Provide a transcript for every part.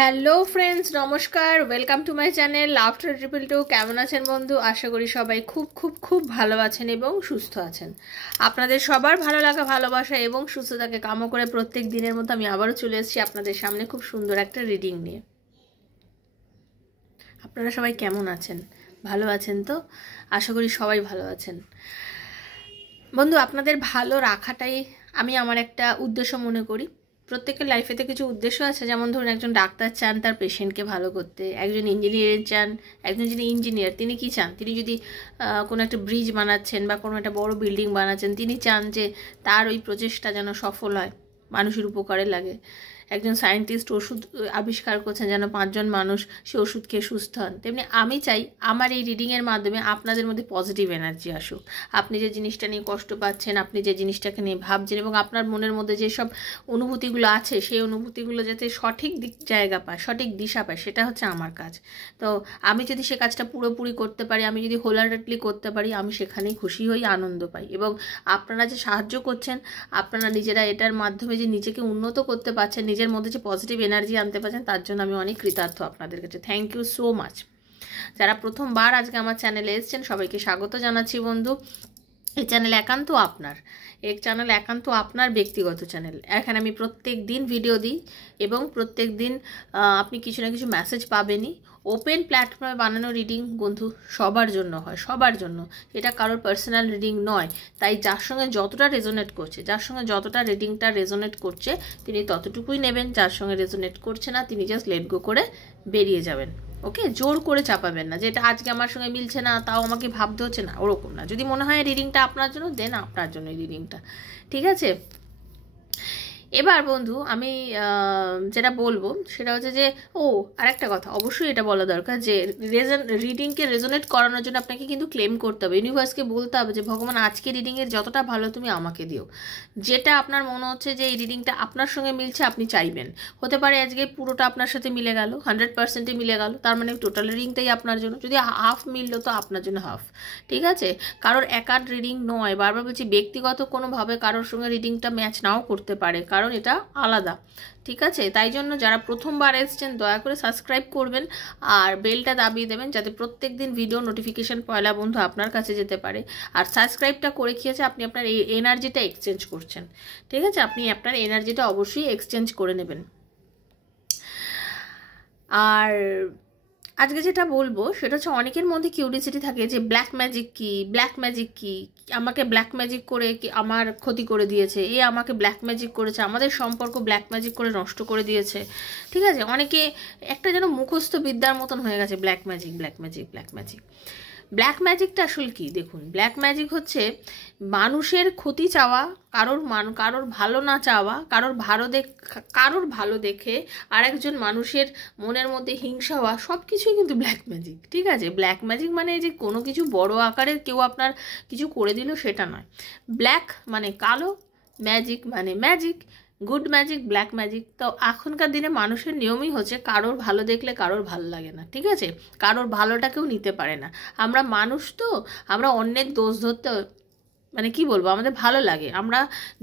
Hello friends, নমস্কার। Welcome to my channel after triple two. কেমন আছেন বন্ধু? আশা করি সবাই খুব খুব খুব ভালো আছেন এবং সুস্থ আছেন। আপনাদের সবার ভালো লাগা, ভালোবাসা এবং সুস্থতাকে কামনা করে প্রত্যেক দিনের মতো আমি আবারও চলে এসেছি আপনাদের সামনে খুব সুন্দর একটা রিডিং নিয়ে। আপনারা সবাই কেমন আছেন? ভালো আছেন তো? আশা করি সবাই ভালো আছেন। বন্ধু, আপনাদের ভালো রাখাটাই আমি আমার একটা উদ্দেশ্য মনে করি। প্রত্যেকের লাইফেতে কিছু উদ্দেশ্য আছে, যেমন ধরুন একজন ডাক্তার চান তার পেশেন্টকে ভালো করতে, একজন ইঞ্জিনিয়ার চান, একজন যিনি ইঞ্জিনিয়ার তিনি কি চান, তিনি যদি কোনো একটা ব্রিজ বানাচ্ছেন বা কোনো একটা বড় বিল্ডিং বানাচ্ছেন, তিনি চান যে তার ওই প্রচেষ্টা যেন সফল হয়, মানুষের উপকারে লাগে। একজন সায়েন্টিস্ট ওষুধ আবিষ্কার করছেন যেন 5 জন মানুষ সে ওষুধ খেয়ে সুস্থ হন। তেমনি আমি চাই আমার এই রিডিংয়ের মাধ্যমে আপনাদের মধ্যে পজিটিভ এনার্জি আসুক। আপনি যে জিনিসটা নিয়ে কষ্ট পাচ্ছেন, আপনি যে জিনিসটাকে নিয়ে ভাবছেন এবং আপনার মনের মধ্যে যেসব অনুভূতিগুলো আছে সেই অনুভূতিগুলো যাতে সঠিক জায়গা পায়, সঠিক দিশা পায়, সেটা হচ্ছে আমার কাজ। তো আমি যদি সে কাজটা পুরোপুরি করতে পারি, আমি যদি হোলহার্টেডলি করতে পারি, আমি সেখানেই খুশি হই, আনন্দ পাই। এবং আপনারা যে সাহায্য করছেন, আপনারা নিজেরা এটার মাধ্যমে যে নিজেকে উন্নত করতে পারছেন, নিজের মধ্যে যে পজিটিভ এনার্জি আনতে পারছেন, তার জন্য আমি অনেক কৃতার্থ আপনাদের কাছে। Thank you so much. যারা প্রথমবার আজকে আমার চ্যানেলে এসেছেন সবাইকে স্বাগত জানাচ্ছি বন্ধু। এই চ্যানেল একান্ত আপনার, এই চ্যানেল একান্ত আপনার ব্যক্তিগত চ্যানেল। এখানে আমি প্রত্যেক দিন ভিডিও দিই এবং প্রত্যেক দিন আপনি কিছু না কিছু মেসেজ পাবেনই। ওপেন প্ল্যাটফর্মে বানানো রিডিং বন্ধু সবার জন্য হয়, সবার জন্য। এটা কারোর পার্সোনাল রিডিং নয়। তাই যার সঙ্গে যতটা রেজোনেট করছে, যার সঙ্গে যতটা রিডিংটা রেজোনেট করছে তিনি ততটুকুই নেবেন, যার সঙ্গে রেজোনেট করছে না তিনি জাস্ট লেট গো করে বেরিয়ে যাবেন। ওকে, জোর করে চাপাবেন না, যেটা আজকে আমার সঙ্গে মিলছে না তাও আমাকে ভাবতে হচ্ছে না, ওরকম না। যদি মনে হয় রিডিংটা আপনার জন্য, দেন আপনার জন্য রিডিংটা, ঠিক আছে? এবার বন্ধু আমি যেটা বলবো সেটা হচ্ছে যে আরেকটা কথা অবশ্যই এটা বলা দরকার যে রিডিংকে রেজোনেট করানোর জন্য আপনাকে কিন্তু ক্লেম করতে হবে, ইউনিভার্সকে বলতে হবে যে ভগবান আজকে রিডিংয়ের যতটা ভালো তুমি আমাকে দিও। যেটা আপনার মনে হচ্ছে যে এই রিডিংটা আপনার সঙ্গে মিলছে, আপনি চাইবেন। হতে পারে আজকে পুরোটা আপনার সাথে মিলে গেল, 100%-এ মিলে গেল, তার মানে টোটাল রিডিংটাই আপনার জন্য। যদি হাফ মিললো তো আপনার জন্য হাফ, ঠিক আছে? কারোর একার রিডিং নয়, বারবার বলছি, ব্যক্তিগত কোনোভাবে কারোর সঙ্গে রিডিংটা ম্যাচ নাও করতে পারে, কারণ এটা আলাদা, ঠিক আছে? তাই জন্য যারা প্রথমবার এসেছেন দয়া করে সাবস্ক্রাইব করবেন আর বেলটা দাবিয়ে দেবেন, যাতে প্রত্যেক দিন ভিডিও নোটিফিকেশান পয়লা বন্ধু আপনার কাছে যেতে পারে। আর সাবস্ক্রাইবটা করে কি আছে, আপনি আপনার এই এনার্জিটা এক্সচেঞ্জ করছেন, ঠিক আছে? আপনি আপনার এনার্জিটা অবশ্যই এক্সচেঞ্জ করে নেবেন। আর আজকে যেটা বলবো সেটা হচ্ছে, অনেকের মধ্যে কিউরিয়াসিটি থাকে যে ব্ল্যাক ম্যাজিক কি, ব্ল্যাক ম্যাজিক কি, আমাকে ব্ল্যাক ম্যাজিক করে কি আমার ক্ষতি করে দিয়েছে, এ আমাকে ব্ল্যাক ম্যাজিক করেছে, আমাদের সম্পর্ক ব্ল্যাক ম্যাজিক করে নষ্ট করে দিয়েছে, ঠিক আছে? অনেকে একটা যেন মুখস্থ বিদ্যার মতন হয়ে গেছে, black magic black magic black magic. Black ম্যাজিকটা আসলে কি দেখুন, ব্ল্যাক ম্যাজিক হচ্ছে মানুষের ক্ষতি চাওয়া, কারোর ভালো না চাওয়া, কারোর ভালো দেখে আরেকজন মানুষের মনের মধ্যে হিংসা হওয়া, সব কিছুই কিন্তু ব্ল্যাক ম্যাজিক, ঠিক আছে? ব্ল্যাক ম্যাজিক মানে যে কোনো কিছু বড় আকারে কেউ আপনার কিছু করে দিল সেটা নয়। ব্ল্যাক মানে কালো, ম্যাজিক মানে magic, good magic, black magic. তো এখনকার দিনে মানুষের নিয়মই হচ্ছে কারোর ভালো দেখলে কারোর ভালো লাগে না, ঠিক আছে? কারোর ভালোটা কেউ নিতে পারে না। আমরা মানুষ তো, আমরা অন্যের দোষ ধরতে মানে কি বলবো, আমাদের ভালো লাগে। আমরা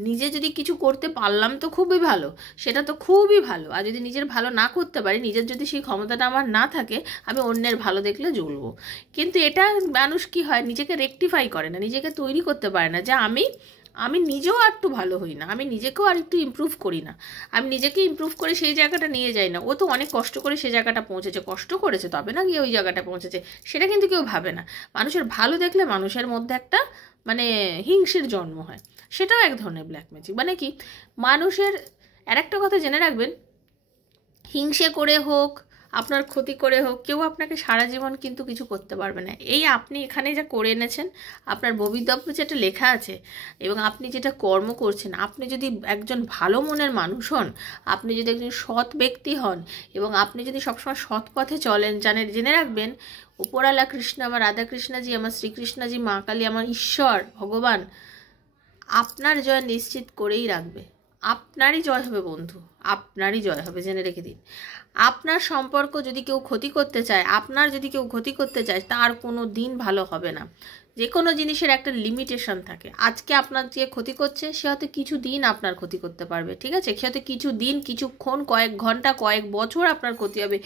নিজে যদি কিছু করতে পারলাম তো খুবই ভালো, সেটা তো খুবই ভালো। আর যদি নিজের ভালো না করতে পারি, নিজের যদি সেই ক্ষমতাটা আমার না থাকে, আমি অন্যের ভালো দেখলে জ্বলবো। কিন্তু এটা মানুষ কি হয়, নিজেকে রেকটিফাই করে না, নিজেকে তৈরি করতে পারে না যে আমি নিজেও আর একটু ভালো হই না, আমি নিজেকেও আর একটু ইমপ্রুভ করি না, আমি নিজেকে ইমপ্রুভ করে সেই জায়গাটা নিয়ে যাই না। ও তো অনেক কষ্ট করে সেই জায়গাটা পৌঁছেছে, কষ্ট করেছে তবে না গিয়ে ওই জায়গাটা পৌঁছেছে, সেটা কিন্তু কেউ ভাবে না। মানুষের ভালো দেখলে মানুষের মধ্যে একটা মানে হিংসের জন্ম হয়, সেটাও এক ধরনের ব্ল্যাক ম্যাজিক। মানে কি, মানুষের আর একটা কথা জেনে রাখবেন, হিংসে করে হোক, আপনার ক্ষতি করে হোক, কেউ আপনাকে সারা জীবন কিন্তু কিছু করতে পারবে না। এই আপনি এখানে যা করে এনেছেন, আপনার ভবিতব্য যেটা লেখা আছে এবং আপনি যেটা কর্ম করছেন, আপনি যদি একজন ভালো মনের মানুষ হন, আপনি যদি একজন সৎ ব্যক্তি হন এবং আপনি যদি সবসময় সৎ পথে চলেন, জেনে রাখবেন উপরালা কৃষ্ণ, আমার রাধাকৃষ্ণজি, আমার শ্রীকৃষ্ণজি, মা কালী, আমার ঈশ্বর ভগবান আপনার জয় নিশ্চিত করেই রাখবে। আপনারই জয় হবে বন্ধু, আপনারই জয় হবে, জেনে রেখে দিন। আপনার সম্পর্ক যদি কেউ ক্ষতি করতে চায়, আপনার যদি কেউ ক্ষতি করতে চায়, তার কোনো দিন ভালো হবে না। যে কোনো জিনিসের একটা লিমিটেশন থাকে। আজকে আপনার যে ক্ষতি করছে সে হয়তো কিছু দিন আপনার ক্ষতি করতে পারবে, ঠিক আছে, সে হয়তো কিছু দিন, কিছুক্ষণ, কয়েক ঘন্টা, কয়েক বছর আপনার ক্ষতি হবে,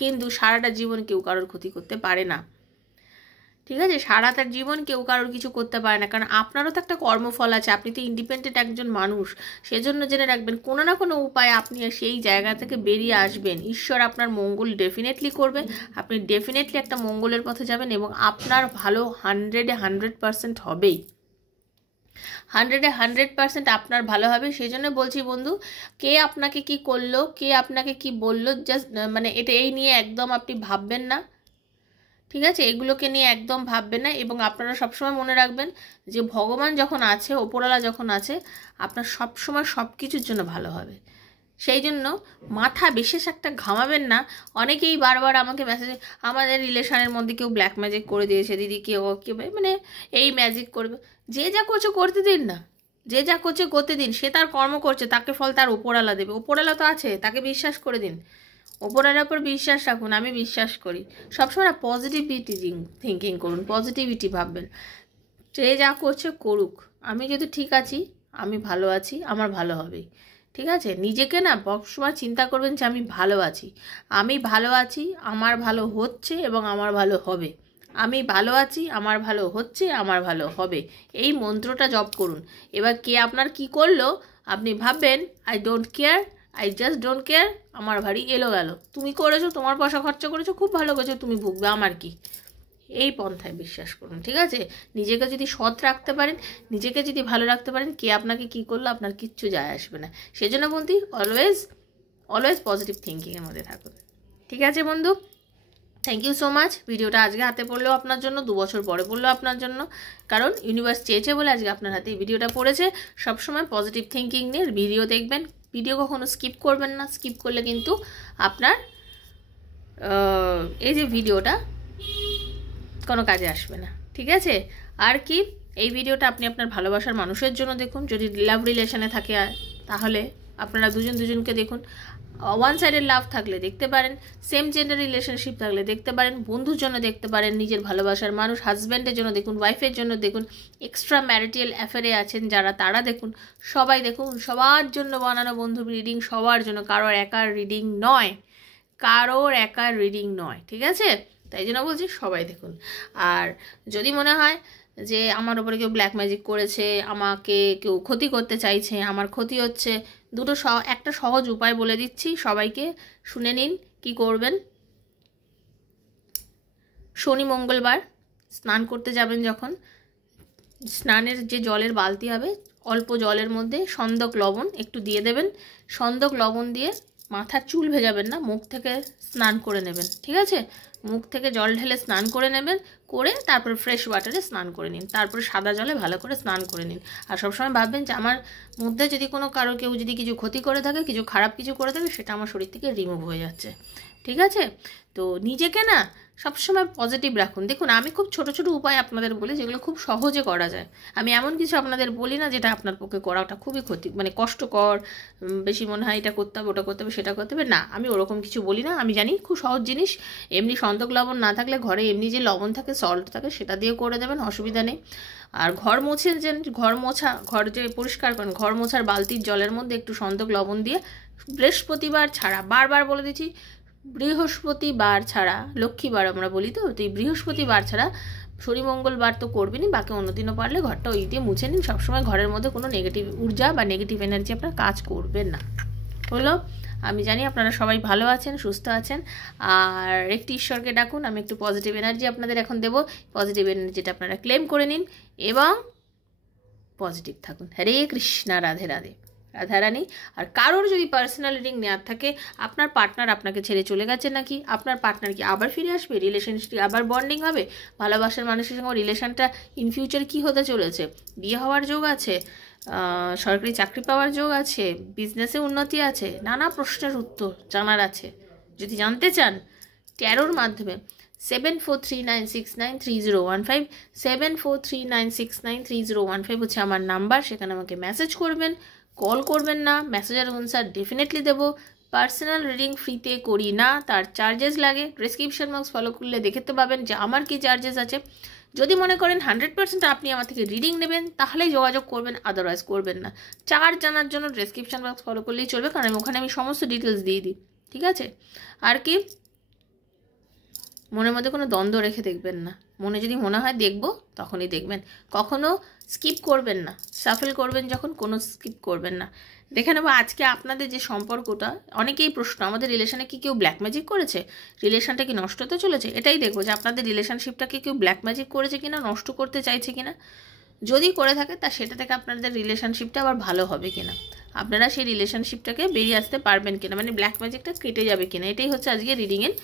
কিন্তু সারাটা জীবন কেউ কারোর ক্ষতি করতে পারে না, ঠিক আছে, সারাটা জীবন কেউ কারোর কিছু করতে পারে না। কারণ আপনারও তো একটা কর্মফল আছে, আপনি তো ইন্ডিপেন্ডেন্ট একজন মানুষ। সেজন্য জেনে রাখবেন, কোনো না কোনো উপায়ে আপনি সেই জায়গা থেকে বেরিয়ে আসবেন। ঈশ্বর আপনার মঙ্গল ডেফিনেটলি করবে, আপনি ডেফিনেটলি একটা মঙ্গলের পথে যাবেন, এবং আপনার ভালো 100% হবেই, 100% আপনার ভালো হবে। সেই জন্য বলছি বন্ধু, কে আপনাকে কি করলো, কে আপনাকে কি বললো, জাস্ট মানে এই নিয়ে একদম আপনি ভাববেন না, ঠিক আছে, এগুলোকে নিয়ে একদম ভাববেন না। এবং আপনারা সবসময় মনে রাখবেন যে ভগবান যখন আছে, ওপরওয়ালা যখন আছে, আপনার সবসময় সব কিছুর জন্য ভালো হবে। সেই জন্য মাথা বিশেষ একটা ঘামাবেন না। অনেকেই বারবার আমাকে মেসেজ, আমাদের রিলেশনের মধ্যে কেউ ব্ল্যাক ম্যাজিক করে দিয়েছে দিদি, কেউ মানে এই ম্যাজিক করবে, যে যা করছে করতে দিন না, যে যা করছে করতে দিন, সে তার কর্ম করছে, তাকে ফল তার ওপরওয়ালা দেবে, ওপরওয়ালা তো আছে, তাকে বিশ্বাস করে দিন, ওপরের ওপর বিশ্বাস রাখুন। আমি বিশ্বাস করি সবসময় পজিটিভিটি থিঙ্কিং করুন, পজিটিভিটি ভাববেন, যে যা করছে করুক, আমি যদি ঠিক আছি, আমি ভালো আছি, আমার ভালো হবেই, ঠিক আছে। নিজেকে না সবসময় চিন্তা করবেন যে আমি ভালো আছি, আমি ভালো আছি, আমার ভালো হচ্ছে এবং আমার ভালো হবে, আমি ভালো আছি, আমার ভালো হচ্ছে, আমার ভালো হবে, এই মন্ত্রটা জপ করুন। এবার কে আপনার কি করলো আপনি ভাববেন, I don't care, I just don't care, আমার ভারী এলো গেল, তুমি করেছো, তোমার পয়সা খরচা করেছো, খুব ভালো করেছো, তুমি ভুগবে, আমার কি, এই পন্থায় বিশ্বাস করুন, ঠিক আছে। নিজেকে যদি সৎ রাখতে পারেন, নিজেকে যদি ভালো রাখতে পারেন, কে আপনাকে কি করলো আপনার কিচ্ছু যায় আসবে না। সেজন্য বলতে অলওয়েজ পজিটিভ থিঙ্কিংয়ের মধ্যে থাকুন, ঠিক আছে বন্ধু। Thank you so much. ভিডিওটা আজকে হাতে পড়লেও আপনার জন্য, 2 বছর পরে পড়লেও আপনার জন্য, কারণ ইউনিভার্স চেয়েছে বলে আজকে আপনার হাতে এই ভিডিওটা পড়েছে। সবসময় পজিটিভ থিঙ্কিং নিয়ে ভিডিও দেখবেন, ভিডিও কখনো স্কিপ করবেন না, স্কিপ করলে কিন্তু আপনার এই যে ভিডিওটা কোনো কাজে আসবে না, ঠিক আছে। আর কি, এই ভিডিওটা আপনি আপনার ভালোবাসার মানুষের জন্য দেখুন, যদি লাভ রিলেশনে থাকে তাহলে আপনারা দুজনকে দেখুন, ওয়ান সাইডের লাভ থাকলে দেখতে পারেন, সেম জেন্ডার রিলেশনশিপ থাকলে দেখতে পারেন, বন্ধুর জন্য দেখতে পারেন, নিজের ভালোবাসার মানুষ হাজব্যান্ডের জন্য দেখুন, ওয়াইফের জন্য দেখুন, এক্সট্রা ম্যারিটাল অ্যাফেয়ারে আছেন যারা, তারা দেখুন, সবাই দেখুন, সবার জন্য বানানো বন্ধু রিডিং, সবার জন্য, কারোর একার রিডিং নয়, কারোর একার রিডিং নয়, ঠিক আছে। তাই জন্য বলছি সবাই দেখুন। আর যদি মনে হয় যে আমার ওপরে কেউ ব্ল্যাক ম্যাজিক করেছে, আমাকে কেউ ক্ষতি করতে চাইছে, আমার ক্ষতি হচ্ছে, একটা সহজ উপায় বলে দিচ্ছি সবাইকে, শুনে নিন কি করবেন। শনি মঙ্গলবার স্নান করতে যাবেন যখন, স্নানের যে জলের বালতি হবে, অল্প জলের মধ্যে সন্দক লবণ একটু দিয়ে দেবেন, সন্দক লবণ দিয়ে মাথার চুল ভেজাবেন না, মুখ থেকে স্নান করে নেবেন, ঠিক আছে, মুখ থেকে জল ঢেলে স্নান করে নেবেন, করে তারপর ফ্রেশ ওয়াটারে স্নান করে নিন, তারপরে সাদা জলে ভালো করে স্নান করে নিন। আর সবসময় ভাববেন যে আমার মধ্যে যদি কেউ যদি কিছু ক্ষতি করে থাকে, কিছু খারাপ কিছু করে থাকে, সেটা আমার শরীর থেকে রিমুভ হয়ে যাচ্ছে, ঠিক আছে। তো নিজেকে না সবসময় পজিটিভ রাখুন। দেখুন, আমি খুব ছোট ছোট উপায় আপনাদের বলি যেগুলো খুব সহজে করা যায়। আমি এমন কিছু আপনাদের বলি না যেটা আপনার পক্ষে করাটা খুবই কষ্টকর, বেশি মনে হয় এটা করতে হবে, ওটা করতে হবে, সেটা করতে হবে, না, আমি ওরকম কিছু বলি না। আমি জানি খুব সহজ জিনিস, এমনি সন্দক লবণ না থাকলে ঘরে এমনি যে লবণ থাকে, সল্ট থাকে, সেটা দিয়ে করে দেবেন, অসুবিধা নেই। আর ঘর যে পরিষ্কার করেন, ঘর মোছার বালতির জলের মধ্যে একটু সন্দক লবণ দিয়ে বৃহস্পতিবার ছাড়া, বারবার বলে দিচ্ছি, বৃহস্পতিবার ছাড়া, লক্ষ্মীবার আমরা বলি তো, এই বৃহস্পতিবার ছাড়া, শনি মঙ্গলবার তো করবেনই, বাকি অন্যদিনও পারলে ঘরটা ওই দিয়ে মুছে নিন। সবসময় ঘরের মধ্যে কোনো নেগেটিভ ঊর্জা বা নেগেটিভ এনার্জি আপনার কাজ করবেন না, হলো। আমি জানি আপনারা সবাই ভালো আছেন, সুস্থ আছেন, আর একটি ঈশ্বরকে ডাকুন। আমি একটু পজিটিভ এনার্জি আপনাদের এখন দেবো, পজিটিভ এনার্জিটা আপনারা ক্লেম করে নিন এবং পজিটিভ থাকুন। হরে কৃষ্ণা, রাধে রাধে, রাধারানী। আর কারোর যদি পার্সোনাল রিডিং নেওয়ার থাকে, আপনার পার্টনার আপনাকে ছেড়ে চলে গেছে নাকি, আপনার পার্টনার কি আবার ফিরে আসবে, রিলেশনশিপ আবার বন্ডিং হবে, ভালোবাসার মানুষের সঙ্গে রিলেশনটা ইন ফিউচার কী হতে চলেছে, বিয়ে হওয়ার যোগ আছে, সরকারি চাকরি পাওয়ার যোগ আছে, বিজনেসে উন্নতি আছে, নানা প্রশ্নের উত্তর জানার আছে। যদি জানতে চান ট্যারোর মাধ্যমে 7439693015, 7439693015 হচ্ছে আমার নাম্বার, সেখানে আমাকে মেসেজ করবেন, কল করবেন না, মেসেজের আনসার ডেফিনেটলি দেবো। পার্সোনাল রিডিং ফ্রিতে করি না, তার চার্জেস লাগে। ডেসক্রিপশন বক্স ফলো করলে দেখতে পাবেন যে আমার কি চার্জেস আছে। যদি মনে করেন 100% আপনি আমার থেকে রিডিং নেবেন তাহলেই যোগাযোগ করবেন, আদারওয়াইজ করবেন না। চার্জ জানার জন্য ডেসক্রিপশন বক্স ফলো করলেই চলবে, কারণ ওখানে আমি সমস্ত ডিটেলস দিয়ে দিই। ঠিক আছে? আর কি, মনের মধ্যে কোনো দ্বন্দ্ব রেখে দেখবেন না। মনে যদি মনে হয় দেখবো তখনই দেখবেন, কখনো স্কিপ করবেন না। শাফেল করবেন যখন, কোনো স্কিপ করবেন না। দেখে নেবো আজকে আপনাদের যে সম্পর্কটা, অনেকেই প্রশ্ন, আমাদের রিলেশনে কি কেউ ব্ল্যাক ম্যাজিক করেছে, রিলেশনটা কি নষ্ট হতে চলেছে? এটাই দেখবো যে আপনাদের রিলেশনশিপটা কি কেউ ব্ল্যাক ম্যাজিক করেছে কিনা, নষ্ট করতে চাইছে কিনা। যদি করে থাকে তা সেটা থেকে আপনাদের রিলেশনশিপটা আবার ভালো হবে কিনা, আপনারা সেই রিলেশনশিপটাকে বেরিয়ে আসতে পারবেন কিনা, মানে ব্ল্যাক ম্যাজিকটা কেটে যাবে কিনা, এটাই হচ্ছে আজকে রিডিংয়ের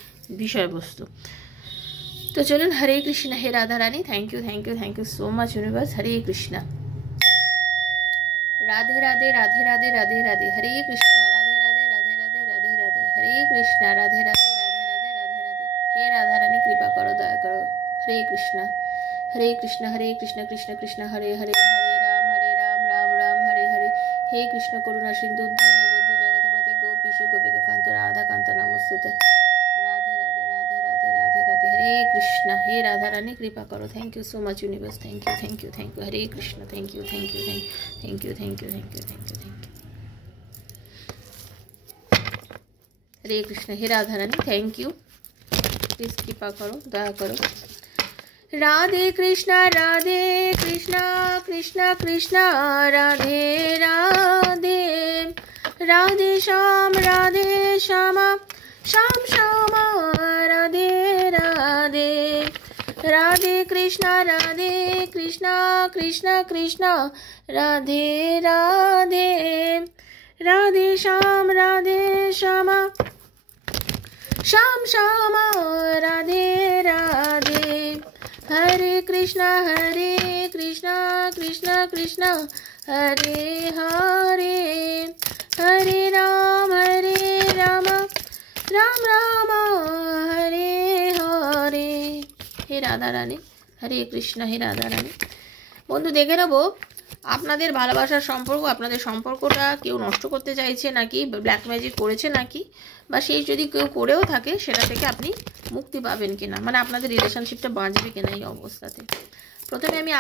বিষয়বস্তু। তো চলুন, হরে কৃষ্ণ, হে রাধা রানী। Thank you so much universe. Hare Krishna, Radhe Radhe Radhe Radhe Radhe Radhe, Hare Krishna, Radhe Radhe Radhe Radhe Radhe Radhe, Hare Krishna, Radhe Radhe Radhe Radhe Radhe Radhe. হে রাধা রানী, কৃপা করো, দয়া করো। হরে কৃষ্ণ, হরে কৃষ্ণ, কৃষ্ণ কৃষ্ণ হরে হরে, হরে রাম রাম রাম হরে হরে। হে কৃষ্ণ করুণা সিন্ধু দীনবন্ধু জগৎপতি গোপীশু গোপিকা কান্ত রাধা কান্ত নমস্তুতে। রাধে রাধে রাধে রাধে রাধে রাধে, হরে কৃষ্ণ। হে রাধা রানী, কৃপা করো। Thank you so much universe. Thank you. হরে কৃষ্ণ। Thank you. হরে কৃষ্ণ, হে রাধা রানী, থ্যাংক ইউ। প্লিজ কৃপা করো, দয়া করো। রাধে কৃষ্ণ কৃষ্ণ কৃষ্ণ রাধে রাধে, রাধে শ্যাম শ্যাম শ্যাম রাধে রাধে, রাধে কৃষ্ণ কৃষ্ণ কৃষ্ণ রাধে রাধে, রাধে শ্যাম শ্যাম শ্যাম রাধে রাধে। হরে কৃষ্ণ কৃষ্ণ কৃষ্ণ হরে হরে, হরে রাম রাম রাম হরে হরে। হে রাধা রানী, হরে কৃষ্ণ, হে রাধা রানী। বন্ধু, দেখে নেবো আপনাদের ভালোবাসার সম্পর্ক, আপনাদের সম্পর্কটা কেউ নষ্ট করতে চাইছে নাকি, ব্ল্যাক ম্যাজিক করেছে নাকি, বা সেই যদি কেউ করেও থাকে সেটা থেকে আপনি মুক্তি পাবেন কিনা, মানে আপনাদের রিলেশনশিপটা বাঁচবে কিনা এই অবস্থাতে। প্রথমে আমি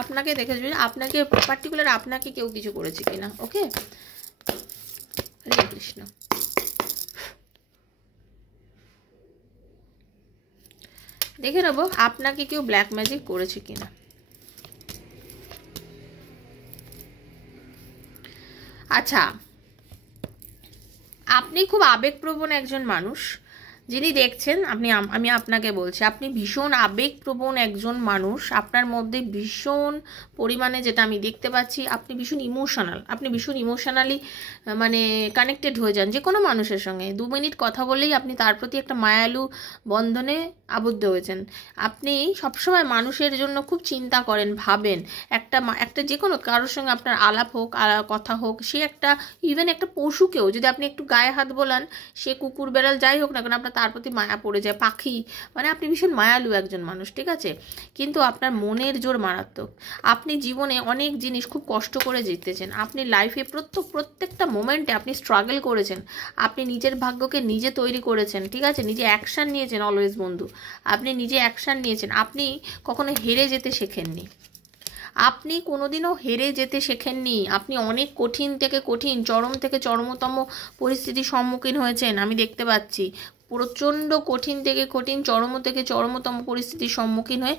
আপনাকে দেখে যাই, আপনাকে পার্টিকুলার আপনাকে কেউ কিছু করেছে কিনা। ওকে, হরে কৃষ্ণ। দেখে নেবো আপনাকে কেউ ব্ল্যাক ম্যাজিক করেছে কিনা। আচ্ছা, আপনি খুব আবেগপ্রবণ একজন মানুষ, যিনি দেখছেন আমি আপনাকে বলছি, আপনি ভীষণ আবেগপ্রবণ একজন মানুষ। আপনার মধ্যে ভীষণ পরিমাণে, যেটা আমি দেখতে পাচ্ছি, আপনি ভীষণ ইমোশনাল, আপনি ভীষণ ইমোশনালি মানে কানেক্টেড হয়ে যান যে কোনো মানুষের সঙ্গে। 2 মিনিট কথা বললেই আপনি তার প্রতি একটা মায়ালু বন্ধনে আবদ্ধ হয়েছেন। আপনি সবসময় মানুষের জন্য খুব চিন্তা করেন, ভাবেন। একটা যে কোনো কারোর সঙ্গে আপনার আলাপ হোক, কথা হোক, সে ইভেন একটা পশুকেও যদি আপনি একটু গায়ে হাত বোলান, সে কুকুর বেড়াল যাই হোক না কেন, আপনার তার প্রতি মায়া পড়ে যায়, পাখি, মানে আপনি ভীষণ মায়ালু একজন মানুষ। ঠিক আছে? কিন্তু আপনার মনের জোর মারাত্মক। আপনি জীবনে অনেক জিনিস খুব কষ্ট করে জিতেছেন। আপনি লাইফে প্রত্যেকটা মোমেন্টে আপনি স্ট্রাগল করেছেন। আপনি নিজের ভাগ্যকে নিজে তৈরি করেছেন। ঠিক আছে? নিজে অ্যাকশান নিয়েছেন। অলওয়েজ বন্ধু, আপনি নিজে অ্যাকশান নিয়েছেন। আপনি কখনো হেরে যেতে শেখেননি। আপনি কোনোদিনও হেরে যেতে শেখেননি। আপনি অনেক কঠিন থেকে কঠিন, চরম থেকে চরমতম পরিস্থিতির সম্মুখীন হয়েছেন, আমি দেখতে পাচ্ছি। প্রচণ্ড কঠিন থেকে কঠিন, চরম থেকে চরমতম পরিস্থিতির সম্মুখীন হয়ে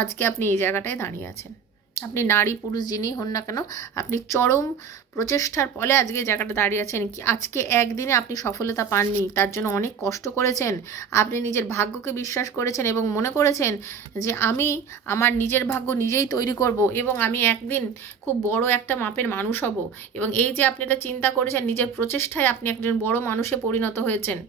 আজকে আপনি এই জায়গাটায় দাঁড়িয়ে আছেন। আপনি নারী পুরুষ যিনি হন না কেন, আপনি চরম প্রচেষ্টার ফলে আজকে এই জায়গাটা দাঁড়িয়ে আছেন। আজকে একদিনে আপনি সফলতা পাননি, তার জন্য অনেক কষ্ট করেছেন। আপনি নিজের ভাগ্যকে বিশ্বাস করেছেন এবং মনে করেছেন যে আমি আমার নিজের ভাগ্য নিজেই তৈরি করব এবং আমি একদিন খুব বড় একটা মাপের মানুষ হব। এবং এই যে আপনি এটা চিন্তা করেছেন, নিজের প্রচেষ্টায় আপনি একজন বড় মানুষে পরিণত হয়েছেন।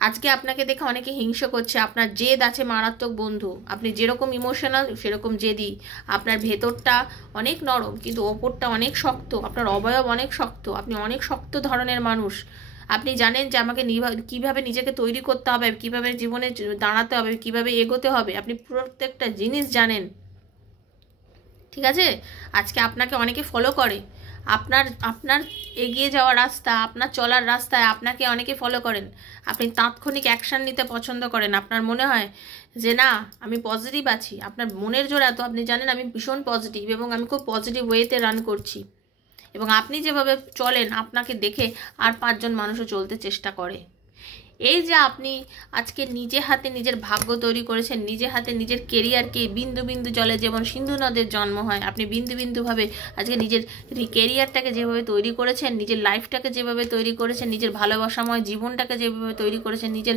আজকে আপনাকে দেখে অনেকে হিংসা করছে। আপনার জেদ আছে মারাত্মক বন্ধু। আপনি যেরকম ইমোশনাল সেরকম জেদি। আপনার ভেতরটা অনেক নরম কিন্তু ওপরটা অনেক শক্ত। আপনার অবয়ব অনেক শক্ত। আপনি অনেক শক্ত ধরনের মানুষ। আপনি জানেন যে আমাকে কীভাবে নিজেকে তৈরি করতে হবে, কীভাবে জীবনে দাঁড়াতে হবে, কীভাবে এগোতে হবে। আপনি প্রত্যেকটা জিনিস জানেন। ঠিক আছে? আজকে আপনাকে অনেকে ফলো করে। আপনার আপনার এগিয়ে যাওয়ার রাস্তা, আপনার চলার রাস্তায় আপনাকে অনেকে ফলো করেন, আপনি তাৎক্ষণিক অ্যাকশান নিতে পছন্দ করেন, আপনার মনে হয় যে না আমি পজিটিভ আছি, আপনার মনের জোর এত, আপনি জানেন আমি ভীষণ পজিটিভ এবং আমি খুব পজিটিভ ওয়েতে রান করছি, এবং আপনি যেভাবে চলেন আপনাকে দেখে আর 5 জন মানুষও চলতে চেষ্টা করে। এই যে আপনি আজকে নিজে হাতে নিজের ভাগ্য তৈরি করেছেন, নিজে হাতে নিজের কেরিয়ারকে, বিন্দু বিন্দু জলে যেমন সিন্ধু নদের জন্ম হয়, আপনি বিন্দু বিন্দুভাবে আজকে নিজের কেরিয়ারটাকে যেভাবে তৈরি করেছেন, নিজের লাইফটাকে যেভাবে তৈরি করেছেন, নিজের ভালোবাসাময় জীবনটাকে যেভাবে তৈরি করেছেন, নিজের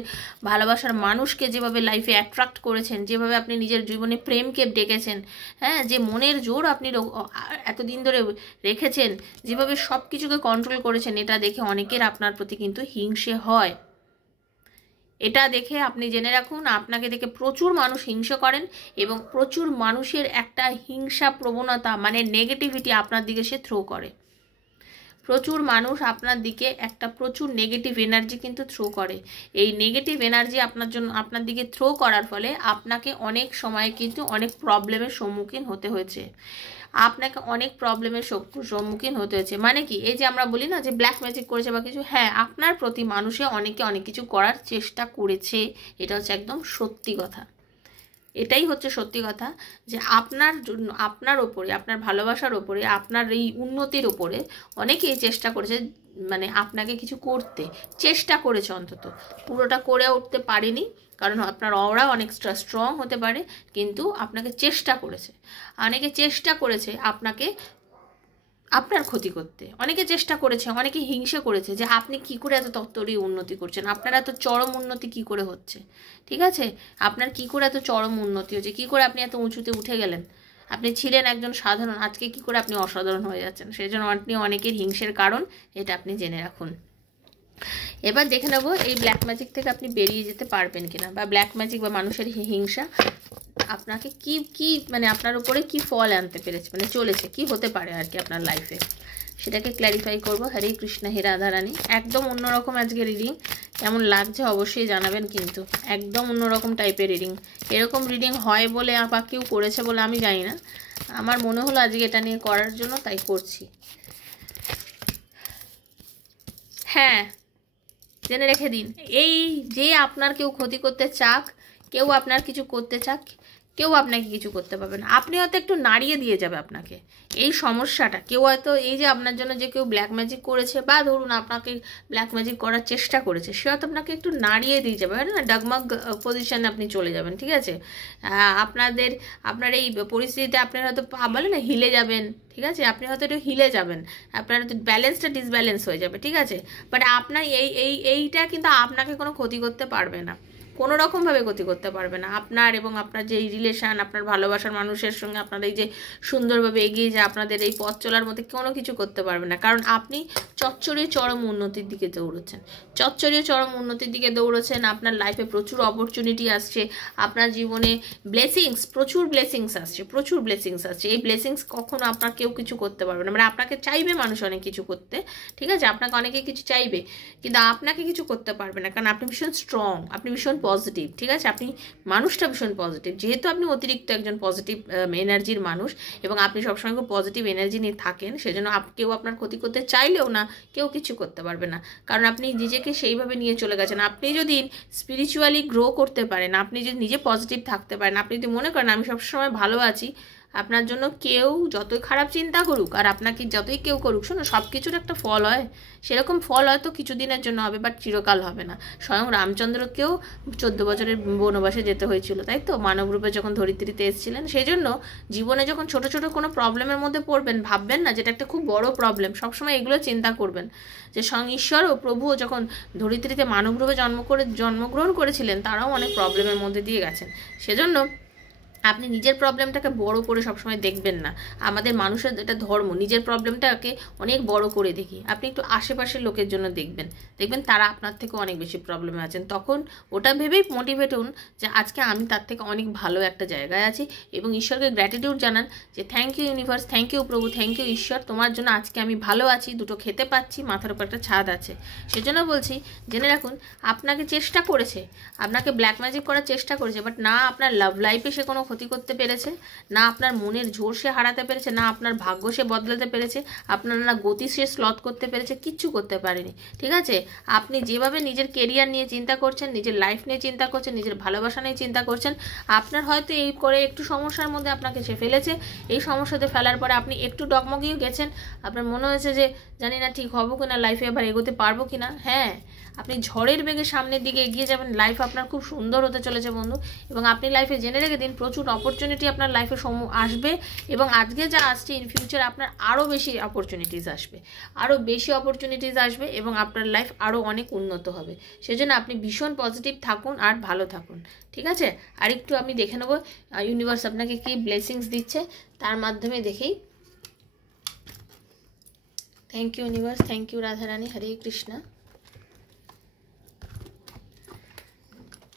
ভালোবাসার মানুষকে যেভাবে লাইফে অ্যাট্রাক্ট করেছেন, যেভাবে আপনি নিজের জীবনে প্রেমকে ডেকেছেন, হ্যাঁ, যে মনের জোর আপনি এতদিন ধরে রেখেছেন, যেভাবে সব কিছুকে কন্ট্রোল করেছেন, এটা দেখে অনেকের আপনার প্রতি কিন্তু হিংসে হয়। এটা দেখে আপনি জেনে রাখুন, আপনাকে দেখে প্রচুর মানুষ হিংসা করেন এবং প্রচুর মানুষের একটা হিংসা প্রবণতা মানে নেগেটিভিটি আপনার দিকে সে থ্রো করে। প্রচুর মানুষ আপনার দিকে একটা প্রচুর নেগেটিভ এনার্জি কিন্তু থ্রো করে। এই নেগেটিভ এনার্জি আপনার দিকে থ্রো করার ফলে আপনাকে অনেক সময় কিন্তু অনেক প্রবলেমের সম্মুখীন হতে হয়েছে, আপনাকে অনেক প্রবলেমের সম্মুখীন হতে হয়েছে। মানে কি, এই যে আমরা বলি না যে ব্ল্যাক ম্যাজিক করেছে বা কিছু, হ্যাঁ আপনার প্রতি মানুষে অনেকে অনেক কিছু করার চেষ্টা করেছে, এটা হচ্ছে একদম সত্যি কথা। এটাই হচ্ছে সত্যি কথা যে আপনার জন্য, আপনার ওপরে, আপনার ভালোবাসার ওপরে, আপনার এই উন্নতির ওপরে অনেকেই চেষ্টা করেছে, মানে আপনাকে কিছু করতে চেষ্টা করেছে, অন্তত পুরোটা করে উঠতে পারেনি, কারণ আপনার অরা অনেকটা স্ট্রং হতে পারে, কিন্তু আপনাকে চেষ্টা করেছে, অনেকে চেষ্টা করেছে আপনাকে, আপনার ক্ষতি করতে, অনেকে চেষ্টা করেছে, অনেকে হিংসা করেছে যে আপনি কি করে এত তত্ত্বরই উন্নতি করছেন, আপনার এত চরম উন্নতি কি করে হচ্ছে, ঠিক আছে, আপনার কি করে এত চরম উন্নতি হচ্ছে, কি করে আপনি এত উঁচুতে উঠে গেলেন, আপনি ছিলেন একজন সাধারণ, আজকে কি করে আপনি অসাধারণ হয়ে যাচ্ছেন, সেই জন্য আপনি অনেকের হিংসের কারণ, এটা আপনি জেনে রাখুন। এবার দেখে নেব এই ব্ল্যাক ম্যাজিক থেকে আপনি বেরিয়ে যেতে পারবেন কিনা, বা ব্ল্যাক ম্যাজিক বা মানুষের হিংসা আপনাকে কি কি মানে আপনার উপরে কি ফল আনতে পেরেছে, মানে চলেছে কি হতে পারে আর কি আপনার লাইফে, সেটাকে ক্ল্যারিফাই করব। হরে কৃষ্ণ, হে রাধারানী। একদম অন্যরকম আজকে রিডিং, কেমন লাগছে অবশ্যই জানাবেন, কিন্তু একদম অন্যরকম টাইপের রিডিং। এরকম রিডিং হয় বলে বা কেউ করেছে বলে আমি জানি না, আমার মনে হলো আজকে এটা নিয়ে করার জন্য, তাই করছি। হ্যাঁ, জেনে রেখে দিন, এই যে আপনার কেউ ক্ষতি করতে চাক, কেউ আপনার কিছু করতে চাক, কেউ আপনাকে কিছু করতে পারবে না। আপনি হয়তো একটু নাড়িয়ে দিয়ে যাবে আপনাকে এই সমস্যাটা, কেউ হয়তো এই যে আপনার জন্য যে কেউ ব্ল্যাক ম্যাজিক করেছে বা ধরুন আপনাকে ব্ল্যাক ম্যাজিক করার চেষ্টা করেছে, সে হয়তো আপনাকে একটু নাড়িয়ে দিয়ে যাবে, না ডাগমাগ পজিশনে আপনি চলে যাবেন, ঠিক আছে, আপনার এই পরিস্থিতিতে আপনার হয়তো বলে না হিলে যাবেন, ঠিক আছে, আপনি হয়তো একটু হিলে যাবেন, আপনার হয়তো ব্যালেন্সটা ডিসব্যালেন্স হয়ে যাবে, ঠিক আছে, বাট আপনার এইটা কিন্তু আপনাকে কোনো ক্ষতি করতে পারবে না, কোনো রকমভাবে ক্ষতি করতে পারবে না। আপনার এবং আপনার যে রিলেশান, আপনার ভালোবাসার মানুষের সঙ্গে আপনার এই যে সুন্দরভাবে এগিয়ে যায়, আপনাদের এই পথ চলার মধ্যে কোনো কিছু করতে পারবে না, কারণ আপনি চচ্চড়িয়ে চরম উন্নতির দিকে দৌড়চ্ছেন, চচ্চড়িয়ে চরম উন্নতির দিকে দৌড়চ্ছেন। আপনার লাইফে প্রচুর অপরচুনিটি আসছে, আপনার জীবনে ব্লেসিংস, প্রচুর ব্লেসিংস আসছে, প্রচুর ব্লেসিংস আসছে। এই ব্লেসিংস কখনো আপনার কেউ কিছু করতে পারবে না, মানে আপনাকে চাইবে মানুষ অনেক কিছু করতে, ঠিক আছে, আপনাকে অনেকে কিছু চাইবে, কিন্তু আপনাকে কিছু করতে পারবে না, কারণ আপনি ভীষণ স্ট্রং, আপনি ভীষণ পজিটিভ, ঠিক আছে, আপনি মানুষটা ভীষণ পজিটিভ, যেহেতু আপনি অতিরিক্ত একজন পজিটিভ এনার্জির মানুষ এবং আপনি সবসময় খুব পজিটিভ এনার্জি নিয়ে থাকেন, সেজন্য কেউ আপনার ক্ষতি করতে চাইলেও না, কেউ কিছু করতে পারবে না, কারণ আপনি নিজেকে সেইভাবে নিয়ে চলে গেছেন। আপনি যদি স্পিরিচুয়ালি গ্রো করতে পারেন, আপনি যদি নিজে পজিটিভ থাকতে পারেন, আপনি যদি মনে করেন আমি সবসময় ভালো আছি, আপনার জন্য কেউ যতই খারাপ চিন্তা করুক আর আপনাকে যতই কেউ করুক, শোনো সব কিছুর একটা ফল হয়, সেরকম ফল হয়তো কিছুদিনের জন্য হবে, বাট চিরকাল হবে না। স্বয়ং রামচন্দ্রকেও 14 বছরের বনবাসে যেতে হয়েছিল, তাই তো, মানবরূপে যখন ধরিত্রীতে এসেছিলেন। সেই জন্য জীবনে যখন ছোট ছোট কোনো প্রবলেমের মধ্যে পড়বেন, ভাববেন না যেটা একটা খুব বড় প্রবলেম, সবসময় এগুলো চিন্তা করবেন যে স্বয়ং ঈশ্বর ও প্রভুও যখন ধরিত্রীতে মানবরূপে জন্মগ্রহণ করেছিলেন, তারাও অনেক প্রবলেমের মধ্যে দিয়ে গেছেন। সেজন্য আপনি নিজের প্রবলেমটাকে বড় করে সবসময় দেখবেন না, আমাদের মানুষের এটা ধর্ম, নিজের প্রবলেমটাকে অনেক বড় করে দেখি। আপনি একটু আশেপাশের লোকের জন্য দেখবেন, দেখবেন তারা আপনার থেকে অনেক বেশি প্রবলেমে আছেন, তখন ওটা ভেবেই মোটিভেট হন যে আজকে আমি তার থেকে অনেক ভালো একটা জায়গায় আছি, এবং ঈশ্বরকে গ্র্যাটিটিউড জানান যে thank you universe, thank you প্রভু, থ্যাংক ইউ ঈশ্বর, তোমার জন্য আজকে আমি ভালো আছি, দুটো খেতে পাচ্ছি, মাথার উপর একটা ছাদ আছে। সেজন্য বলছি, জেনে রাখুন, আপনাকে চেষ্টা করেছে, আপনাকে ব্ল্যাক ম্যাজিক করার চেষ্টা করেছে, বাট না আপনার লাভ লাইফে সে কোনো ক্ষতি করতে পেরেছে, না আপনার মনের জোর সে হারাতে পেরেছে, না আপনার ভাগ্য সে বদলাতে পেরেছে, আপনার না গতি সে স্লথ করতে পেরেছে, কিচ্ছু করতে পারেনি। ঠিক আছে, আপনি যেভাবে নিজের কেরিয়ার নিয়ে চিন্তা করছেন, নিজের লাইফ নিয়ে চিন্তা করছেন, নিজের ভালোবাসা নিয়ে চিন্তা করছেন, আপনার হয়তো এই করে একটু সমস্যার মধ্যে আপনাকে সে ফেলেছে। এই সমস্যাতে ফেলার পরে আপনি একটু ডগমগিয়েও গেছেন, আপনার মনে হয়েছে যে জানি না ঠিক হবো কিনা, লাইফে এবার এগোতে পারবো কিনা। হ্যাঁ, আপনি ঝড়ের বেগে সামনের দিকে এগিয়ে যাবেন, লাইফ আপনার খুব সুন্দর হতে চলেছে বন্ধু। এবং আপনি লাইফে জেনে রেখে দিন, প্রচুর অপরচুনিটি আপনার লাইফে আসবে, এবং আজকে যা আসছে ইন ফিউচার আপনার আরও বেশি অপরচুনিটিস আসবে, আরও বেশি অপরচুনিটিস আসবে, এবং আপনার লাইফ আরও অনেক উন্নত হবে। সেজন্য আপনি ভীষণ পজিটিভ থাকুন আর ভালো থাকুন। ঠিক আছে, আর একটু আমি দেখে নেবো ইউনিভার্স আপনাকে কি ব্লেসিংস দিচ্ছে, তার মাধ্যমে দেখেই। Thank you universe, thank you Radharani, হরে কৃষ্ণা।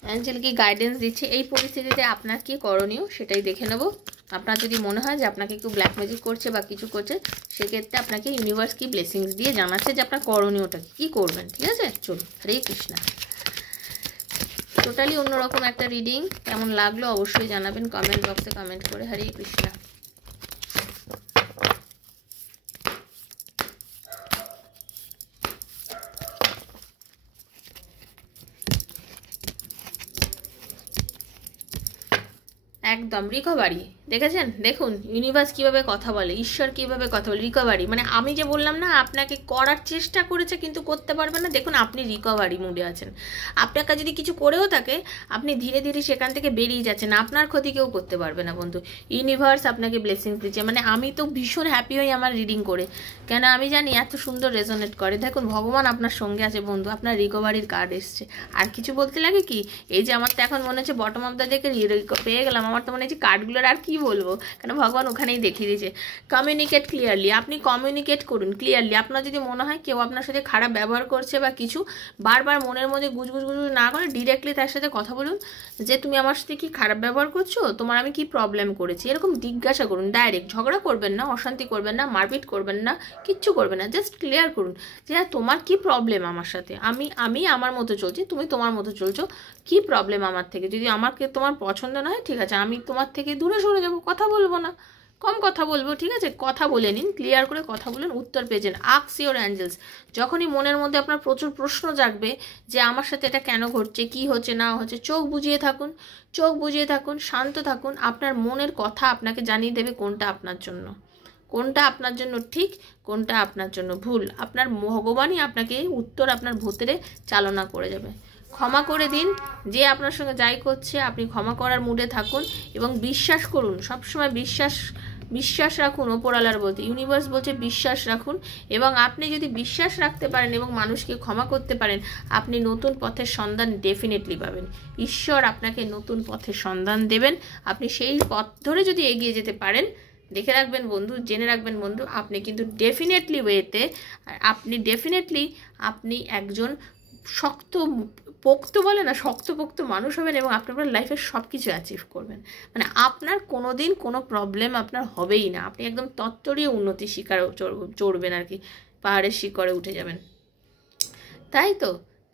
অ্যাঞ্জেল কি গাইডেন্স দিচ্ছে এই পরিস্থিতিতে আপনার কি করণীয় সেটাই দেখে নেব। আপনার যদি মনে হয় যে আপনাকে কেউ ব্ল্যাক ম্যাজিক করছে বা কিছু করছে, সেক্ষেত্রে আপনাকে ইউনিভার্স কি ব্লেসিংস দিয়ে জানাচ্ছে যে আপনার করণীয়টা কী করবেন। ঠিক আছে, চলুন, হরে কৃষ্ণা। টোটালি অন্যরকম একটা রিডিং, কেমন লাগলো অবশ্যই জানাবেন কমেন্ট বক্সে কমেন্ট করে। হরে কৃষ্ণা। একদম রিকভারি, দেখেছেন? দেখুন ইউনিভার্স কিভাবে কথা বলে, ঈশ্বর কিভাবে কথা বলে। রিকভারি মানে আমি যে বললাম না, আপনাকে করার চেষ্টা করেছে কিন্তু করতে পারবে না, দেখুন আপনি রিকভারি মুডে আছেন। আপনাকে যদি কিছু করেও থাকে, আপনি ধীরে ধীরে সেখান থেকে বেরিয়ে যাচ্ছেন, আপনার ক্ষতি কেউ করতে পারবে না বন্ধু। ইউনিভার্স আপনাকে ব্লেসিংস দিচ্ছে, মানে আমি তো ভীষণ হ্যাপি হই আমার রিডিং করে, কেন আমি জানি এত সুন্দর রেজোনেট করে। দেখুন ভগবান আপনার সঙ্গে আছে বন্ধু, আপনার রিকভারির কার্ড এসছে। আর কিছু বলতে লাগে কি, এই যে আমার তো এখন মনে হচ্ছে বটম অফ দ্য ডেকে পেয়ে গেলাম, আমার তো মনে হচ্ছে কার্ডগুলোর আর কি বলবো, কেন ভগবান ওখানেই দেখিয়ে দিয়েছে। কমিউনিকেট ক্লিয়ারলি, আপনি কমিউনিকেট করুন ক্লিয়ারলি। আপনার যদি মনে হয় কেউ আপনার সাথে খারাপ ব্যবহার করছে বা কিছু, বারবার মনের মধ্যে গুজগুজ না করে ডিরেক্টলি তার সাথে কথা বলুন যে তুমি আমার সাথে কি খারাপ ব্যবহার করছো, তোমার আমি কি প্রবলেম করেছি, এরকম জিজ্ঞাসা করুন। ডাইরেক্ট ঝগড়া করবেন না, অশান্তি করবেন না, মারপিট করবেন না, কিচ্ছু করবেন না, জাস্ট ক্লিয়ার করুন যে হ্যাঁ তোমার কি প্রবলেম আমার সাথে, আমি আমার মতো চলছি, তুমি তোমার মতো চলছো, কি প্রবলেম আমার থেকে। যদি আমাকে তোমার পছন্দ না হয়, ঠিক আছে, আমি তোমার থেকে দূরে সরে যাবো, কথা বলবো না, কম কথা বলবো। ঠিক আছে, কথা বলে নিন, ক্লিয়ার করে কথা বলুন, উত্তর পেয়েছেন। Ask your angels. যখনই মনের মধ্যে আপনার প্রচুর প্রশ্ন জাগবে যে আমার সাথে এটা কেন ঘটছে, কি হচ্ছে না হচ্ছে, চোখ বুজিয়ে থাকুন, চোখ বুজিয়ে থাকুন, শান্ত থাকুন। আপনার মনের কথা আপনাকে জানিয়ে দেবে কোনটা আপনার জন্য, কোনটা আপনার জন্য ঠিক, কোনটা আপনার জন্য ভুল। আপনার ভগবানই আপনাকে উত্তর আপনার ভেতরে চালনা করে যাবে। ক্ষমা করে দিন, যে আপনার সঙ্গে যাই করছে আপনি ক্ষমা করার মুডে থাকুন, এবং বিশ্বাস করুন, সবসময় বিশ্বাস রাখুন। ওপরওয়ালার বলতে ইউনিভার্স বলছে বিশ্বাস রাখুন, এবং আপনি যদি বিশ্বাস রাখতে পারেন এবং মানুষকে ক্ষমা করতে পারেন, আপনি নতুন পথের সন্ধান ডেফিনেটলি পাবেন। ঈশ্বর আপনাকে নতুন পথের সন্ধান দেবেন। আপনি সেই পথ ধরে যদি এগিয়ে যেতে পারেন, দেখে রাখবেন বন্ধু, জেনে রাখবেন বন্ধু, আপনি কিন্তু ডেফিনেটলি ওয়েতে, আপনি একজন পোক্ত মানুষ হবেন, এবং আপনি আপনার লাইফে সব কিছু অ্যাচিভ করবেন। মানে আপনার কোনো দিন কোনো প্রবলেম আপনার হবেই না, আপনি একদম তত্ত্বরীয় উন্নতি শিকারে চড়বেন আর কি, পাহাড়ের শিখরে উঠে যাবেন।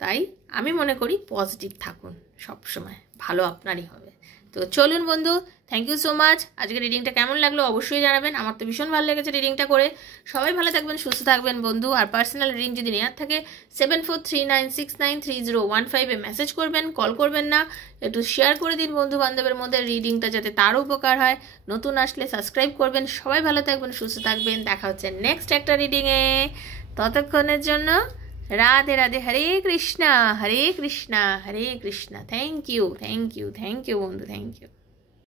তাই আমি মনে করি পজিটিভ থাকুন সবসময়, ভালো আপনারই হবে। তো চলুন বন্ধু, থ্যাংক ইউ সো মাচ। আজকের রিডিংটা কেমন লাগলো অবশ্যই জানাবেন, আমার তো ভীষণ ভালো লেগেছে রিডিংটা করে। সবাই ভালো থাকবেন, সুস্থ থাকবেন বন্ধু। আর পার্সোনাল রিডিং যদি নেওয়ার থাকে 7439693015 মেসেজ করবেন, কল করবেন না। একটু শেয়ার করে দিন বন্ধু বান্ধবের মধ্যে রিডিংটা, যাতে তারও উপকার হয়। নতুন আসলে সাবস্ক্রাইব করবেন। সবাই ভালো থাকবেন, সুস্থ থাকবেন। দেখা হচ্ছে নেক্সট একটা রিডিংয়ে, ততক্ষণের জন্য রাধে রাধে। হরে কৃষ্ণা হরে কৃষ্ণা হরে কৃষ্ণা। থ্যাংক ইউ বন্ধু, থ্যাংক ইউ।